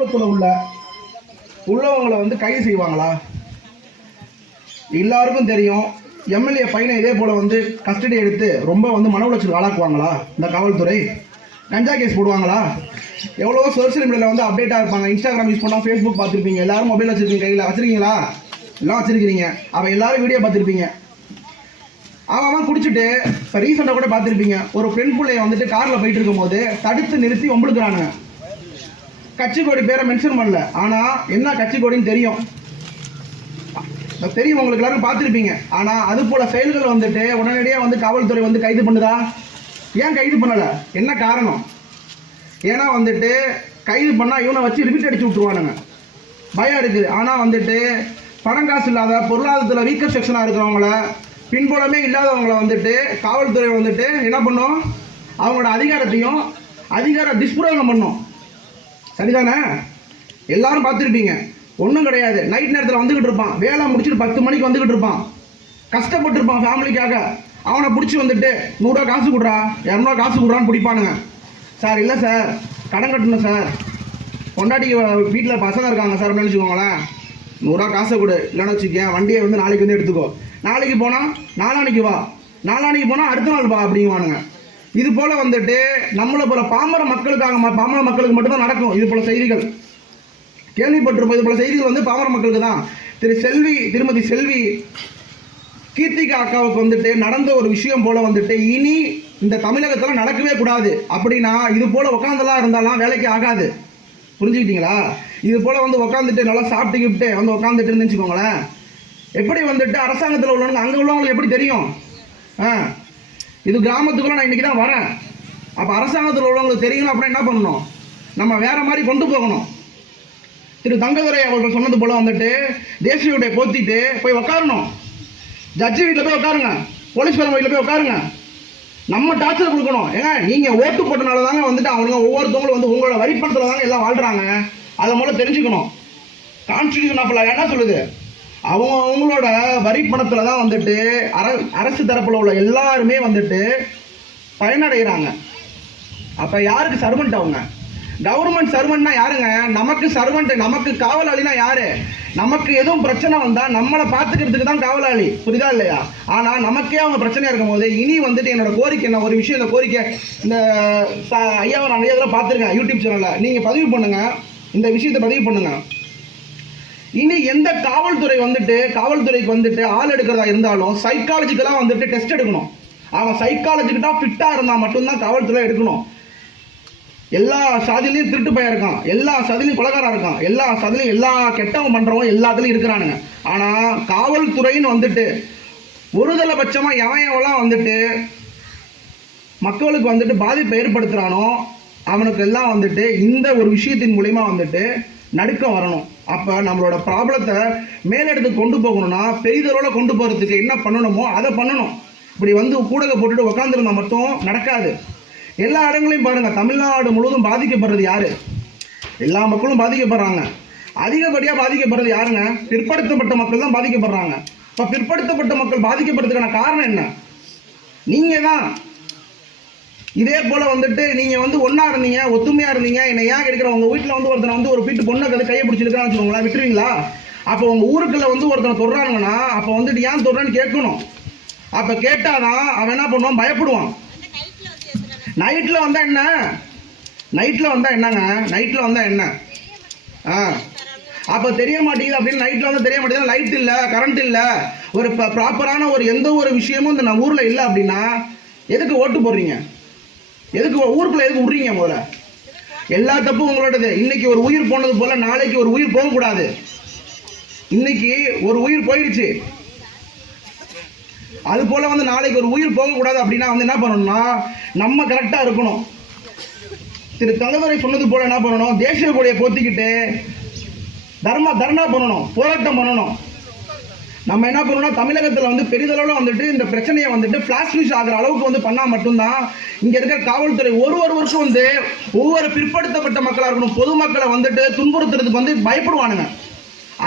பின்புலத்தில் உள்ளவங்களை வந்து கைது செய்வாங்களா? எல்லாருக்கும் தெரியும். எம்எல்ஏ பையனை இதே போல் வந்து கஸ்டடி எடுத்து ரொம்ப வந்து மன உளைச்சல் ஆளாக்குவாங்களா இந்த காவல்துறை? கஞ்சா கேஸ் போடுவாங்களா? எவ்வளவோ சோசியல் மீடியாவில் வந்து அப்டேட்டாக இருப்பாங்க. இன்ஸ்டாகிராம் யூஸ் பண்ணால் ஃபேஸ்புக் பார்த்துருப்பீங்க. எல்லாரும் மொபைல் வச்சுருக்கீங்க, கையில் வச்சுருக்கீங்களா? எல்லாம் வச்சுருக்கிறீங்க. அப்போ எல்லாரும் வீடியோ பார்த்துருப்பீங்க. அவன் குடிச்சிட்டு இப்போ ரீசெண்டாக கூட பார்த்துருப்பீங்க, ஒரு பெண் பிள்ளைய வந்துட்டு காரில் போயிட்டு இருக்கும்போது தடுத்து நிறுத்தி ஒம்பளுக்குறானுங்க. கட்சி கொடி பேரை மென்ஷன் பண்ணல, ஆனால் என்ன கட்சி கொடின்னு தெரியும். உங்களுக்கு எல்லாரும் பார்த்துருப்பீங்க. ஆனால் அது போல செயல்கள் வந்துட்டு உடனடியாக வந்து காவல்துறை வந்து கைது பண்ணுதா? ஏன் கைது பண்ணலை? என்ன காரணம்? ஏன்னா வந்துட்டு கைது பண்ணால் இவனை வச்சு ரிப்பீட் அடிச்சு விட்டுருவானுங்க, பயம் இருக்குது. ஆனால் வந்துட்டு பணம் காசு இல்லாத பொருளாதாரத்தில் வீக்கர் செக்ஷனாக இருக்கிறவங்கள, பின்புலமே இல்லாதவங்களை வந்துட்டு காவல்துறை வந்துட்டு என்ன பண்ணும்? அவங்களோட அதிகாரத்தையும் அதிகார துஷ்பிரயோகம் பண்ணும். சரிதானே? எல்லாரும் பார்த்துருப்பீங்க. ஒன்றும் கிடையாது, நைட் நேரத்தில் வந்துக்கிட்டு இருப்பான், வேலை முடிச்சுட்டு 10 மணிக்கு வந்துக்கிட்டு இருப்பான், கஷ்டப்பட்டுருப்பான் ஃபேமிலிக்காக. அவனை பிடிச்சி வந்துட்டு 100 ரூபா காசு கொடுறா, 200 ரூபா காசு கொடுறான்னு பிடிப்பானுங்க. சார் இல்லை சார், கடன் கட்டணும் சார், பொண்டாட்டி வீட்டில் பசங்க இருக்காங்க சார் அப்படின்னு வச்சுக்கோங்களேன். 100 ரூபா காசை கொடு, இல்லைன்னு வச்சுக்கேன் வண்டியை வந்து நாளைக்கு வந்து எடுத்துக்கோ, நாளைக்கு போனால் நாளானிக்கு வா, நாளானிக்கு போனால் அடுத்த நாள் வா அப்படிங்குவானுங்க. இது போல் வந்துட்டு நம்மளை போல பாமர மக்களுக்கு மட்டும்தான் நடக்கும். இது போல செய்திகள் கேள்விப்பட்டிருப்போம். இது போல செய்திகள் வந்து பாமர மக்களுக்கு தான். திருமதி செல்வி கீர்த்திகா அக்காவுக்கு வந்துட்டு நடந்த ஒரு விஷயம் போல வந்துட்டு இனி இந்த தமிழகத்தில் நடக்கவே கூடாது. அப்படின்னா இது போல உட்காந்துலாம் இருந்தாலும் வேலைக்கு ஆகாது. புரிஞ்சுக்கிட்டீங்களா? இது போல வந்து உட்காந்துட்டு நல்லா சாப்பிட்டுக்கிட்டு வந்து உட்காந்துட்டு இருந்துன்னு வச்சுக்கோங்களேன், எப்படி வந்துட்டு அரசாங்கத்தில் உள்ளவங்க அங்கே உள்ளவங்களுக்கு எப்படி தெரியும்? இது கிராமத்துக்குள்ள நான் இன்னைக்கு தான் வரேன். அப்போ அரசாங்கத்தில் உள்ளவங்களுக்கு தெரியணும் அப்படின்னா என்ன பண்ணணும்? நம்ம வேற மாதிரி கொண்டு போகணும். திரு தங்கதுரை அவர்கள் சொன்னது போல வந்துட்டு தேசிய போத்திட்டு போய் உட்காரணும். ஜட்ஜி வீட்டில் போய் உட்காருங்க, போலீஸ் வீட்டில் போய் உட்காருங்க. நம்ம டார்ச்சர் கொடுக்கணும். ஏங்க நீங்கள் ஓட்டு போட்டனால தாங்க வந்துட்டு அவங்க ஒவ்வொருத்தவங்களும் வந்து உங்களோட வரிப்பணத்தில் தாங்க எல்லாம் வாழ்கிறாங்க. அதை மூலம் தெரிஞ்சுக்கணும். கான்ஸ்டிடியூஷன் ஆஃப் லா என்ன சொல்லுது? அவங்களோட வரிப்பணத்தில் தான் வந்துட்டு அரசு தரப்பில் உள்ள எல்லாருமே வந்துட்டு பயனடைகிறாங்க. அப்போ யாருக்கு சர்வெண்ட்? அவங்க கவர்மெண்ட் சர்வெண்ட்னா யாருங்க? நமக்கு சர்வெண்ட், நமக்கு காவலாளினா யாரு? நமக்கு எதுவும் பிரச்சனை வந்தால் நம்மளை பார்த்துக்கிறதுக்கு தான் காவலாளி. புரியுதா இல்லையா? ஆனால் நமக்கே அவங்க பிரச்சனையாக இருக்கும் போது இனி வந்துட்டு என்னோட கோரிக்கை என்ன ஒரு விஷயம், இந்த கோரிக்கை இந்த ஐயாவை நான் இதெல்லாம் பார்த்துருக்கேன் யூடியூப் சேனலில், நீங்கள் பதிவு பண்ணுங்கள், இந்த விஷயத்தை பதிவு பண்ணுங்கள். இனி எந்த காவல்துறைக்கு வந்துட்டு ஆள் எடுக்கிறதா இருந்தாலும் சைக்காலஜிக்கலாக வந்துட்டு டெஸ்ட் எடுக்கணும். அவன் சைக்காலஜிக்கிட்டா ஃபிட்டாக இருந்தால் மட்டும்தான் காவல்துறை எடுக்கணும். எல்லா சாதிலையும் திருட்டு பையன் இருக்கான், எல்லா சாதிலையும் கொலைகாரன் இருக்கான், எல்லா சாதிலையும் எல்லா கெட்டவன் பண்ணுறவங்க எல்லாத்துலையும் இருக்கிறானுங்க. ஆனால் காவல்துறைன்னு வந்துட்டு ஒருதலை பட்சமாக எவன்லாம் வந்துட்டு மக்களுக்கு வந்துட்டு பாதிப்பை ஏற்படுத்துகிறானோ அவனுக்கு எல்லாம் வந்துட்டு இந்த ஒரு விஷயத்தின் மூலிமா வந்துட்டு நடுக்கம் வரணும். அப்போ நம்மளோட ப்ராப்ளத்தை மேலெடுத்து கொண்டு போகணும்னா பெரிதளவில் கொண்டு போகிறதுக்கு என்ன பண்ணணுமோ அதை பண்ணணும். இப்படி வந்து கூடக போட்டுட்டு உட்காந்துருந்தா மட்டும் நடக்காது. எல்லா இடங்களையும் பாருங்கள், தமிழ்நாடு முழுவதும் பாதிக்கப்படுறது யாரு? எல்லா மக்களும் பாதிக்கப்படுறாங்க. அதிகப்படியாக பாதிக்கப்படுறது யாருங்க? பிற்படுத்தப்பட்ட மக்கள் தான் பாதிக்கப்படுறாங்க. இப்போ பிற்படுத்தப்பட்ட மக்கள் பாதிக்கப்படுறதுக்கான காரணம் என்ன? நீங்கள் தான். இதே போல் வந்துட்டு நீங்கள் வந்து ஒன்றா இருந்தீங்க, ஒத்துமையாக இருந்தீங்க, என்னை ஏன் கிடைக்கிற உங்கள் வீட்டில் வந்து ஒருத்தனை வந்து ஒரு வீட்டு பொண்ணை கையை பிடிச்சிருக்கான்னு வச்சுக்கோங்களேன், விட்டுருவீங்களா? அப்போ உங்கள் ஊருக்குள்ள வந்து ஒருத்தனை தொடுறாங்கன்னா அப்போ வந்துட்டு ஏன் தொடுறான்னு கேட்கணும். அப்போ கேட்டாதான் அவன் என்ன பண்ணுவான்? பயப்படுவான். நைட்டில் வந்தால் என்ன? நைட்டில் வந்தால் என்னங்க? நைட்டில் வந்தால் என்ன? அப்போ தெரிய மாட்டேங்குது அப்படின்னு நைட்டில் வந்து தெரிய மாட்டேங்குது. லைட் இல்லை, கரண்ட் இல்லை, ஒரு ப்ராப்பரான ஒரு எந்த ஒரு விஷயமும் இந்த நம்ம ஊரில் இல்லை அப்படின்னா எதுக்கு ஓட்டு போடுறீங்க? எதுக்கு ஊருக்குள்ள எதுக்கு விட்றீங்க? முதல்ல எல்லா தப்பும் உங்களோடது. இன்னைக்கு ஒரு உயிர் போனது போல நாளைக்கு ஒரு உயிர் போகக்கூடாது. இன்னைக்கு ஒரு உயிர் போயிடுச்சு, அது போல வந்து நாளைக்கு ஒரு உயிர் போகக்கூடாது அப்படின்னா வந்து என்ன பண்ணணும்னா நம்ம கரெக்டாக இருக்கணும். திரு தங்கதுரை சொன்னது போல என்ன பண்ணணும்? தேசிய கொடியை போத்திக்கிட்டு தர்ணா பண்ணணும், போராட்டம் பண்ணணும். நம்ம என்ன பண்ணணும்னா தமிழகத்தில் வந்து பெரிதளவில் வந்துட்டு இந்த பிரச்சனையை வந்துட்டு ஃபிளாஷ் நியூஸ் ஆகிற அளவுக்கு வந்து பண்ணால் மட்டும்தான் இங்கே இருக்கிற காவல்துறை ஒருவருக்கும் வந்து ஒவ்வொரு பிற்படுத்தப்பட்ட மக்களாக இருக்கணும், பொதுமக்களை வந்துட்டு துன்புறுத்துறதுக்கு வந்து பயப்படுவானுங்க.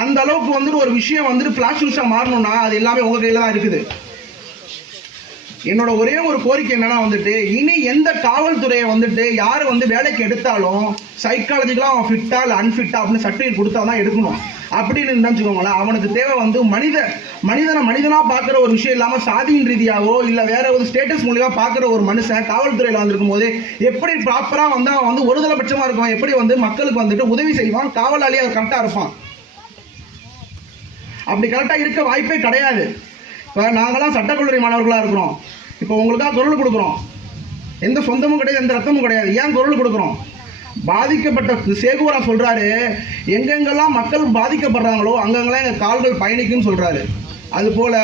அந்த அளவுக்கு வந்துட்டு ஒரு விஷயம் வந்துட்டு ஃபிளாஷ் நியூஸாக மாறணும்னா அது எல்லாமே உங்கள் கையில் தான் இருக்குது. என்னோட ஒரே ஒரு கோரிக்கை என்னன்னா வந்துட்டு, இனி எந்த காவல்துறையை வந்துட்டு யாரு வந்து வேலைக்கு எடுத்தாலும் சைக்காலஜிக்கலா அவன் ஃபிட்டா இல்லை அன்ஃபிட்டா அப்படின்னு சர்டிஃபிகேட் கொடுத்தா தான் எடுக்கணும் அப்படின்னு நினைச்சுக்கோங்களேன். அவனுக்கு தேவை வந்து மனிதனா பார்க்குற ஒரு விஷயம் இல்லாமல் சாதியின் ரீதியாவோ இல்லை வேற ஒரு ஸ்டேட்டஸ் மூலியமா பார்க்குற ஒரு மனுஷன் காவல்துறையில் வந்திருக்கும் போது எப்படி ப்ராப்பராக வந்து அவன் வந்து ஒருதலை பட்சமாக இருக்கும், எப்படி வந்து மக்களுக்கு வந்துட்டு உதவி செய்வான், காவலாளி அவர் கரெக்டாக இருப்பான். அப்படி கரெக்டாக இருக்க வாய்ப்பே கிடையாது. இப்போ நாங்களாம் சட்டக்கல்லூரி மாணவர்களாக இருக்கிறோம். இப்போ உங்களுக்காக குரல் கொடுக்குறோம். எந்த சொந்தமும் கிடையாது, எந்த ரத்தமும் கிடையாது. ஏன் குரல் கொடுக்குறோம்? பாதிக்கப்பட்ட சேகுவரா சொல்றாரு, எங்கெங்கெல்லாம் மக்கள் பாதிக்கப்படுறாங்களோ அங்கங்கெல்லாம் எங்கள் கால்கள் பயணிக்கும்னு சொல்றாரு. அதுபோல்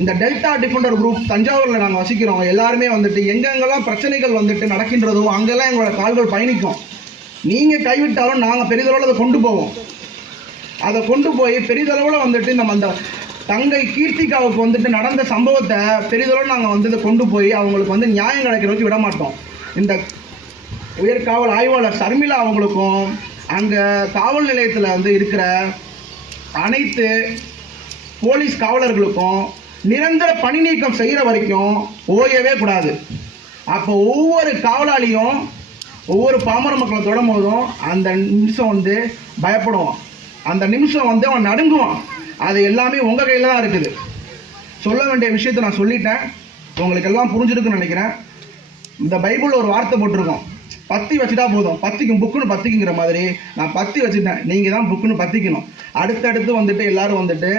இந்த டெல்டா டிஃபெண்டர் குரூப் தஞ்சாவூரில் நாங்கள் வசிக்கிறோம். எல்லாருமே வந்துட்டு எங்கெங்கெல்லாம் பிரச்சனைகள் வந்துட்டு நடக்கின்றதோ அங்கெல்லாம் எங்களோட கால்கள் பயணிக்கும். நீங்கள் கைவிட்டாலும் நாங்கள் பெரிதளவில் அதை கொண்டு போவோம். அதை கொண்டு போய் பெரிதளவில் வந்துட்டு நம்ம அந்த தங்கை கீர்த்திகாவுக்கு வந்துட்டு நடந்த சம்பவத்தை பெரிதளவு நாங்கள் வந்து இதை கொண்டு போய் அவங்களுக்கு வந்து நியாயம் கிடைக்கிற வச்சு விட மாட்டோம். இந்த உயர்காவல் ஆய்வாளர் சர்மிளா அவங்களுக்கும் அங்கே காவல் நிலையத்தில் வந்து இருக்கிற அனைத்து போலீஸ் காவலர்களுக்கும் நிரந்தர பணி நீக்கம் செய்கிற வரைக்கும் ஓயவே கூடாது. அப்போ ஒவ்வொரு காவலாளியும் ஒவ்வொரு பாமர மக்களை தொடும் போதும் அந்த நிமிஷம் வந்து பயப்படுவான், அந்த நிமிஷம் வந்து அவன் நடுங்குவான். அது எல்லாமே உங்கள் கையில் தான் இருக்குது. சொல்ல வேண்டிய விஷயத்தை நான் சொல்லிட்டேன். உங்களுக்கு எல்லாம் புரிஞ்சிருக்குன்னு நினைக்கிறேன். இந்த பைபிளில் ஒரு வார்த்தை போட்டிருக்கோம், பத்தி வச்சுட்டா போதும், பத்திக்கும் புக்குன்னு பத்திக்குங்கிற மாதிரி நான் பத்தி வச்சுட்டேன். நீங்கள் தான் புக்குன்னு பத்திக்கணும். அடுத்தடுத்து வந்துட்டு எல்லாரும் வந்துட்டு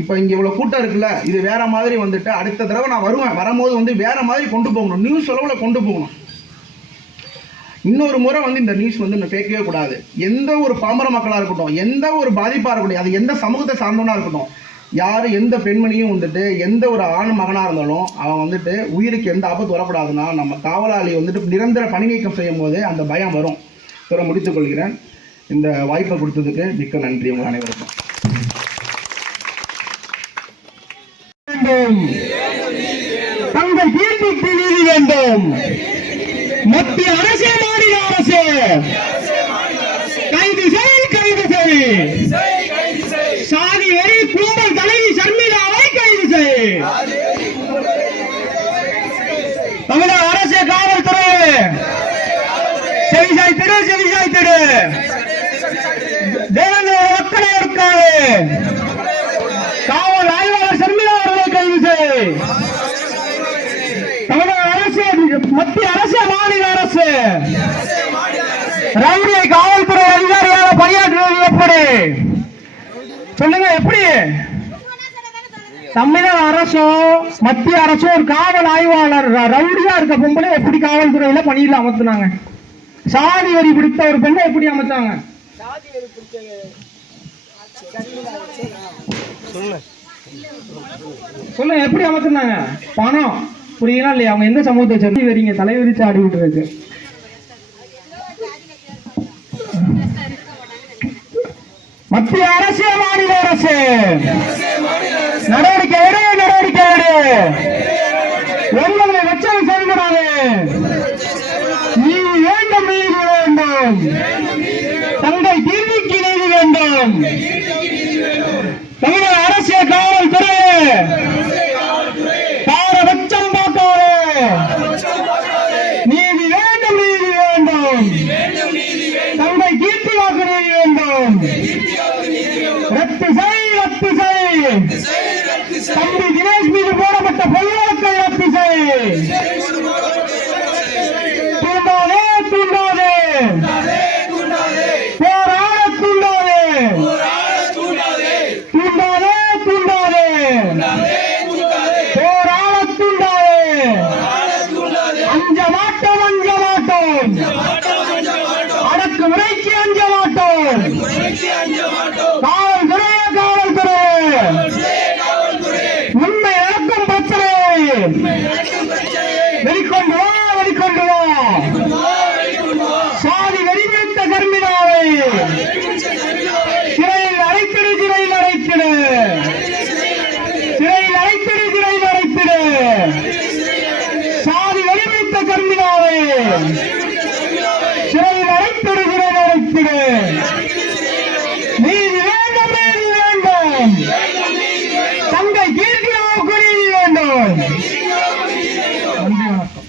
இப்போ இங்கே இவ்வளோ கூட்டம் இருக்குல்ல, இது வேற மாதிரி வந்துட்டு அடுத்த தடவை நான் வரும்போது வந்து வேற மாதிரி கொண்டு போகணும், நியூஸ் அளவில் கொண்டு போகணும். இன்னொரு முறை வந்து இந்த நியூஸ் வந்து கேட்கவே கூடாது. எந்த ஒரு பாமர மக்களாக இருக்கட்டும், எந்த ஒரு பாதிப்பாக இருக்கட்டும், அது எந்த சமூகத்தை சார்ந்தவனாக இருக்கட்டும், யார் எந்த பெண்மணியும் வந்துட்டு எந்த ஒரு ஆண் மகனாக இருந்தாலும் அவன் வந்துட்டு உயிருக்கு எந்த ஆபத்து வரக்கூடாதுன்னா நம்ம காவலாளி வந்துட்டு நிரந்தர பணி நீக்கம் செய்யும் போது அந்த பயம் வரும். இதை முடித்துக் கொள்கிறேன். இந்த வாய்ப்பை கொடுத்ததுக்கு மிக்க நன்றி உங்கள் அனைவருக்கும். தங்கள் தீர்ப்புக்கு நீதி வேண்டும். மத்திய அரசே, மாநில அரசே, கைது செய், கைது செய். சாதி வெறி கும்பல் தலைவி சர்மிளாவை கைது செய். தமிழக அரசு காவல்துறை செவிசாய்த்திடு, செவிசாய்த்திடு. தேவேந்திர மக்களை இருக்காது. காவல் ஆய்வாளர் சர்மிளா அவர்களை கைது செய். தமிழக அரசு, மத்திய அரசு, மாநில அரசு ரவுடியை காவல்துறை அதிகாரியாக பணியாற்றுவது எப்படி சொல்லுங்க? எப்படி தமிழக அரசும் மத்திய அரசும் ஒரு காவல் ஆய்வாளர் ரவுடியா இருக்க பொம்பளை எப்படி காவல்துறையில பணியில் அமர்த்தினாங்க? சாதி வரி பிடித்த ஒரு பெண்ணை எப்படி அமைச்சாங்க? சொல்லுங்க, எப்படி அமர்த்தினாங்க? பணம் புரியலாம் இல்லையா? அவங்க எந்த சமூகத்தை சொல்லி வரீங்க? தலைவிரிச்சு ஆடி விட்டுருக்கு. மத்திய அரசு, மாநில அரசு நடவடிக்கை எடு, நடவடிக்கை எடு. 9 லட்சம் சேர்க்கிறாங்க. நீதி வேண்டும், நீதி வேண்டும். தங்கள் தீர்வுக்கு நீதி வேண்டும். தமிழக அரசு காவல்துறை பாரபட்சம் பார்க்காது. நீதி வேண்டும், நீதி வேண்டும். தங்கள் கீர்த்தியாக்கு நீதி வேண்டும். ரத்து செய், ரத்து செய். தம்பி தினேஷ் மீது போடப்பட்ட பொய் வழக்கை ரத்து செய். தூண்டாதே, தூண்டாதே. போராட தூண்டாதே. நன்றி வணக்கம்.